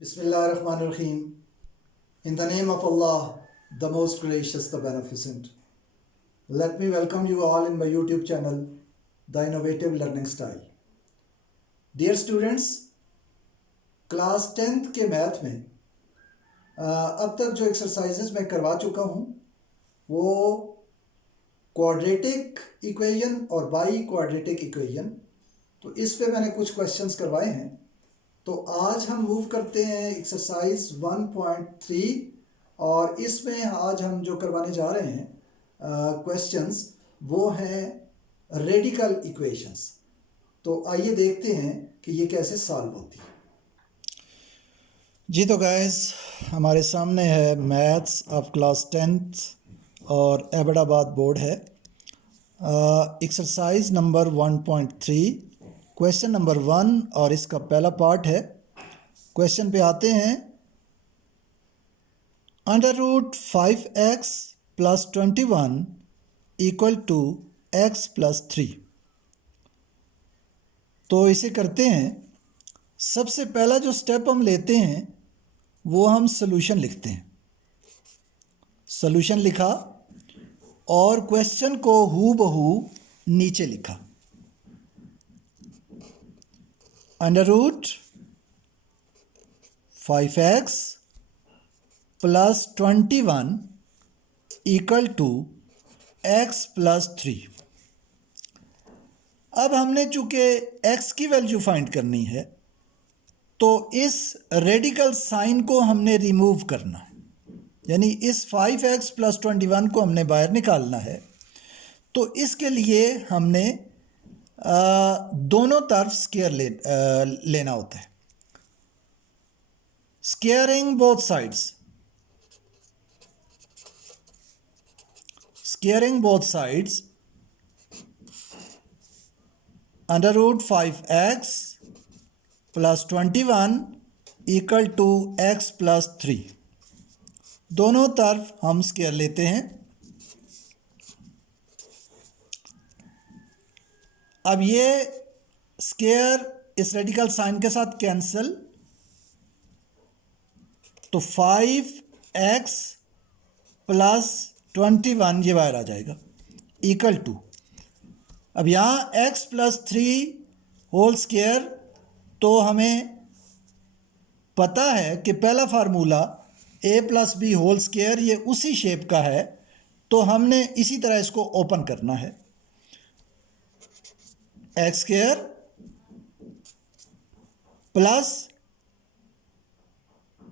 Bismillahirrahmanirrahim. In the name of Allah, the most gracious, the beneficent. Let me welcome you all in my YouTube channel, The Innovative Learning Style. Dear students, class 10th के math में अब तक जो exercises मैं करवा चुका हूँ वो क्वाड्रेटिक इक्वेशन और बाई क्वाड्रेटिक इक्वेशन, तो इस पे मैंने कुछ क्वेश्चंस करवाए हैं। तो आज हम मूव करते हैं एक्सरसाइज 1.3 और इसमें आज हम जो करवाने जा रहे हैं क्वेश्चंस वो हैं रेडिकल इक्वेशंस। तो आइए देखते हैं कि ये कैसे सॉल्व होती है। जी तो गाइस, हमारे सामने है मैथ्स ऑफ क्लास 10th और एबटाबाद बोर्ड है। एक्सरसाइज नंबर 1.3 क्वेश्चन नंबर 1 और इसका पहला पार्ट है। क्वेश्चन पे आते हैं। √5x + 21 = x + 3। तो इसे करते हैं। सबसे पहला जो स्टेप हम लेते हैं वो हम सॉल्यूशन लिखते हैं। सॉल्यूशन लिखा और क्वेश्चन को हूबहू नीचे लिखा। √5x + 21 = x + 3। अब हमने चूंकि x की वैल्यू फाइंड करनी है तो इस रेडिकल साइन को हमने रिमूव करना है, यानी इस 5x + 21 को हमने बाहर निकालना है। तो इसके लिए हमने दोनों तरफ स्क्वायर लेना होता है। Squaring both sides, squaring both sides √5x + 21 = x + 3। दोनों तरफ हम स्क्वायर लेते हैं। अब ये स्क्वायर इस रेडिकल साइन के साथ कैंसिल, तो 5x + 21 ये बाहर आ जाएगा = अब यहाँ x + 3 होल स्क्वायर, तो हमें पता है कि पहला formula a + b whole square ये उसी शेप का है, तो हमने इसी तरह इसको ओपन करना है। x² +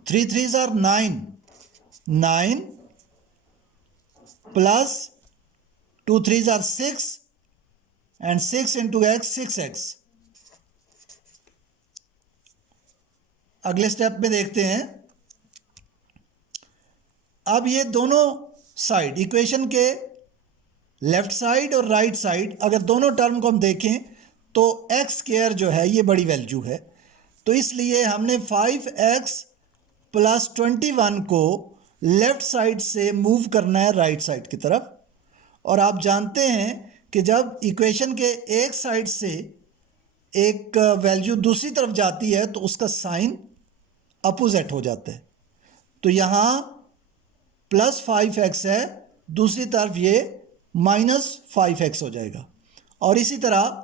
3 3s are 9 9 + 2 3s are 6 and 6 into x 6x। अगले स्टेप में देखते हैं। अब ये दोनों साइड इक्वेशन के लेफ्ट साइड और राइट साइड, अगर दोनों टर्म को हम देखें तो x² जो है ये बड़ी वैल्यू है, तो इसलिए हमने 5x + 21 को लेफ्ट साइड से मूव करना है राइट साइड की तरफ। और आप जानते हैं कि जब इक्वेशन के एक साइड से एक वैल्यू दूसरी तरफ जाती है तो उसका साइन अपोजिट हो जाता है। तो यहाँ +5x है, दूसरी तरफ ये -5x हो जाएगा। और इसी तरह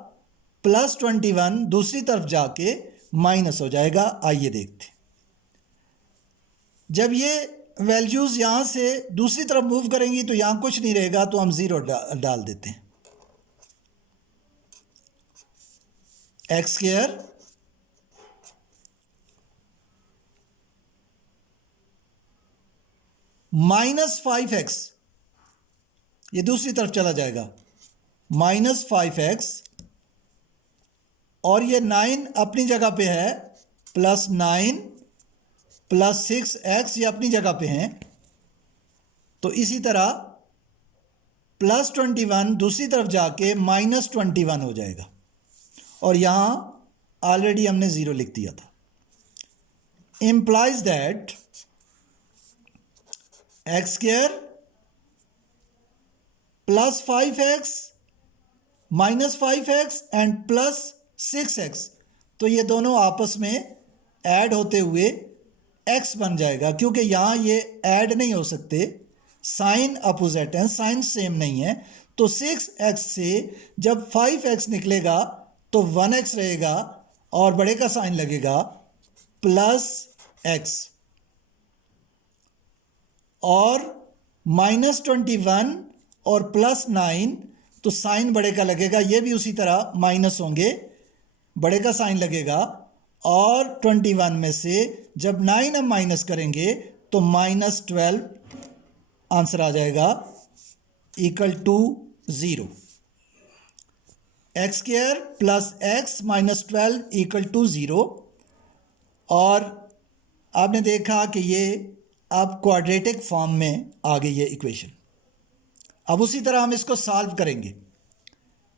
+21 दूसरी तरफ जाके माइनस हो जाएगा। आइए देखते हैं। जब ये वैल्यूज़ यहाँ से दूसरी तरफ मूव करेंगी तो यहाँ कुछ नहीं रहेगा, तो हम 0 डाल देते हैं। x² -5x ये दूसरी तरफ चला जाएगा, -5x, और ये 9 अपनी जगह पे है, +9 + 6x ये अपनी जगह पे हैं। तो इसी तरह +21 दूसरी तरफ जाके -21 हो जाएगा, और यहाँ ऑलरेडी हमने 0 लिख दिया था। implies that x² + 5x -5x and +6x, तो ये दोनों आपस में ऐड होते हुए एक्स बन जाएगा, क्योंकि यहाँ ये ऐड नहीं हो सकते, साइन अपोजिट है, साइन सेम नहीं है। तो 6x से जब 5x निकलेगा तो 1x रहेगा और बड़े का साइन लगेगा प्लस x, और -21 और +9 तो साइन बड़े का लगेगा, ये भी उसी तरह माइनस होंगे, बड़े का साइन लगेगा, और 21 में से जब 9 हम माइनस करेंगे तो -12 आंसर आ जाएगा equal to 0। X square plus x -12 equal to 0। और आपने देखा कि ये अब क्वाड्रेटिक फॉर्म में आ गई है इक्वेशन। अब उसी तरह हम इसको सॉल्व करेंगे।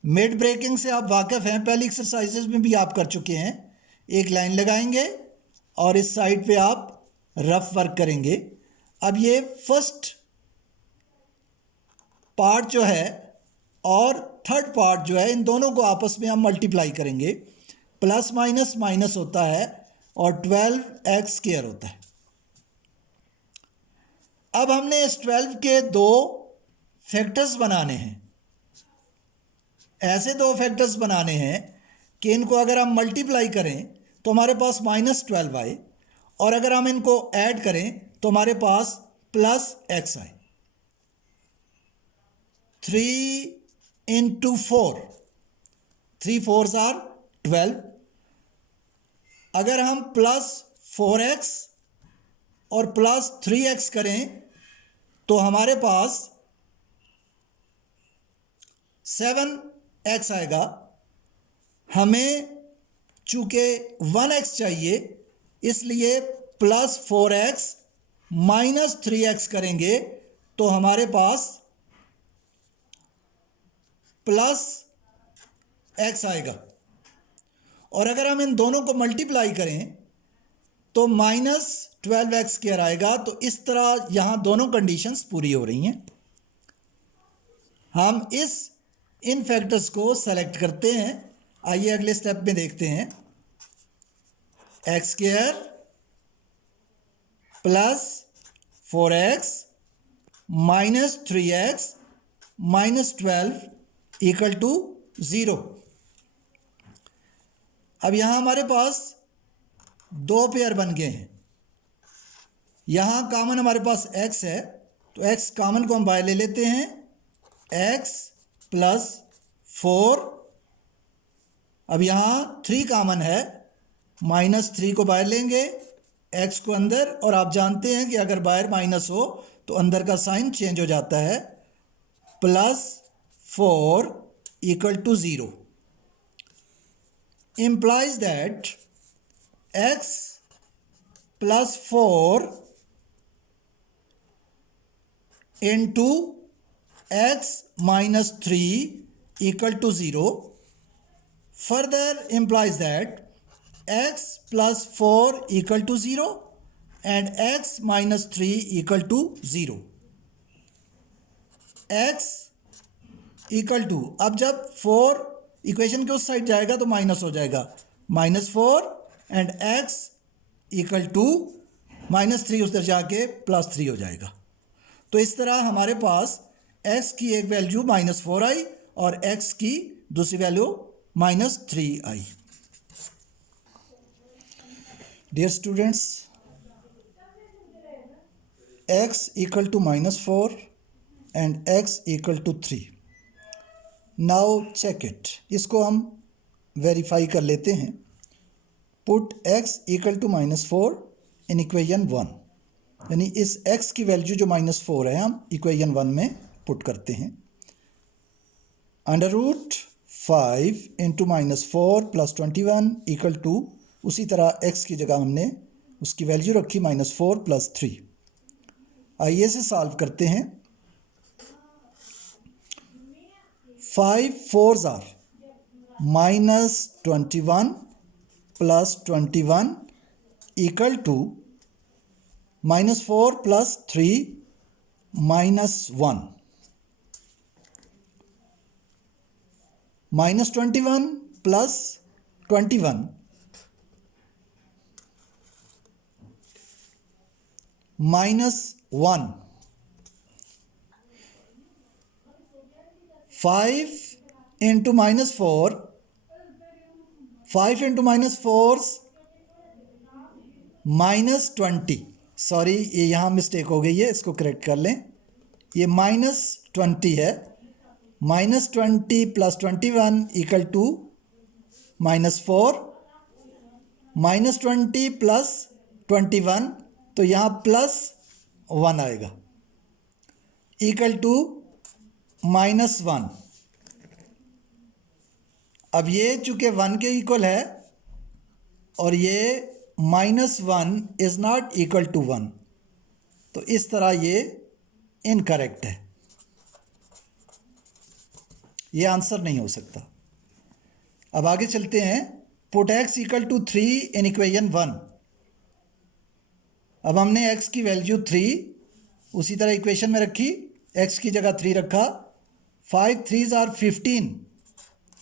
मिड ब्रेकिंग से आप वाकिफ़ हैं, पहली एक्सरसाइजेज में भी आप कर चुके हैं। एक लाइन लगाएंगे और इस साइड पे आप रफ वर्क करेंगे। अब ये फर्स्ट पार्ट जो है और थर्ड पार्ट जो है, इन दोनों को आपस में हम मल्टीप्लाई करेंगे। प्लस माइनस माइनस होता है और 12x² होता है। अब हमने इस 12 के दो फैक्टर्स बनाने हैं। ऐसे दो फैक्टर्स बनाने हैं कि इनको अगर हम मल्टीप्लाई करें तो हमारे पास -12 आए, और अगर हम इनको ऐड करें तो हमारे पास +x आए। 3 × 4, 3 4s are 12। अगर हम +4x और +3x करें तो हमारे पास 7x आएगा। हमें चूँकि 1x चाहिए, इसलिए +4x -3x करेंगे तो हमारे पास +x आएगा। और अगर हम इन दोनों को मल्टीप्लाई करें तो -12x² आएगा। तो इस तरह यहाँ दोनों कंडीशंस पूरी हो रही हैं। हम इन फैक्टर्स को सेलेक्ट करते हैं। आइए अगले स्टेप में देखते हैं। x² plus 4x -3x -12 equal to 0। अब यहाँ हमारे पास दो पेयर बन गए हैं। यहाँ कॉमन हमारे पास x है, तो x कॉमन को हम बाहर ले लेते हैं। x प्लस 4, अब यहाँ 3 कॉमन है, -3 को बाहर लेंगे, x को अंदर, और आप जानते हैं कि अगर बाहर माइनस हो तो अंदर का साइन चेंज हो जाता है। +4 equal to 0 implies that x plus 4 into x minus 3 equal to 0 further implies that x plus 4 equal to 0 and x minus 3 equal to 0। x equal to, अब जब 4 इक्वेशन के उस साइड जाएगा तो माइनस हो जाएगा, -4 एंड x इक्वल टू -3 उधर जाके +3 हो जाएगा। तो इस तरह हमारे पास x की एक वैल्यू -4 आई और x की दूसरी वैल्यू -3 आई। Dear students, x equal to -4 and x equal to 3। Now check it, इसको हम वेरीफाई कर लेते हैं। Put x equal to -4 in equation 1, यानी इस x की वैल्यू जो -4 है हम इक्वेशन 1 में पुट करते हैं। √5 × -4 + 21 इक्वल टू, उसी तरह x की जगह हमने उसकी वैल्यू रखी -4 + 3। आइए इसे सॉल्व करते हैं। 5 4s are -21 + 21 equal to -4 + 3 -1। -21 + 21 -1, 5 into -4, 5 into -4 -20, sorry ये यहाँ मिस्टेक हो गई है, इसको करेक्ट कर लें। ये -20 है, -20 + 21 = -4, -20 + 21 तो यहाँ +1 आएगा, = -1। अब ये चूँकि 1 के इक्वल है और ये -1 इज़ नॉट इक्वल टू 1, तो इस तरह ये इनकरेक्ट है, ये आंसर नहीं हो सकता। अब आगे चलते हैं। पुट x = 3 इन इक्वेशन 1। अब हमने x की वैल्यू 3 उसी तरह इक्वेशन में रखी, x की जगह 3 रखा। 5 3s are 15,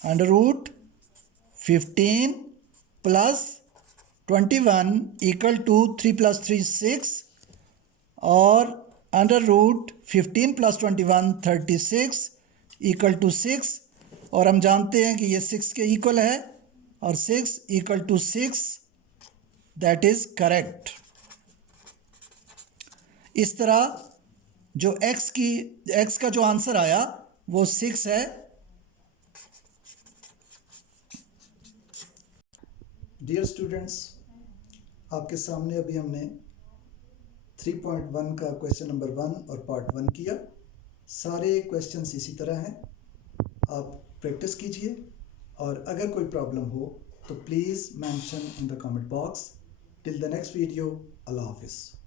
√15 + 21 = 3 + 3 6, और √15 + 21 36 = 6, और हम जानते हैं कि ये 6 के इक्वल है और 6 = 6, दैट इज़ करेक्ट। इस तरह जो x का जो आंसर आया वो 6 है। डियर स्टूडेंट्स, आपके सामने अभी हमने 3.1 का क्वेश्चन नंबर 1 और पार्ट 1 किया। सारे क्वेश्चंस इसी तरह हैं, आप प्रैक्टिस कीजिए, और अगर कोई प्रॉब्लम हो तो please mention in the comment box. Till the next video, अल्लाह हाफिज़।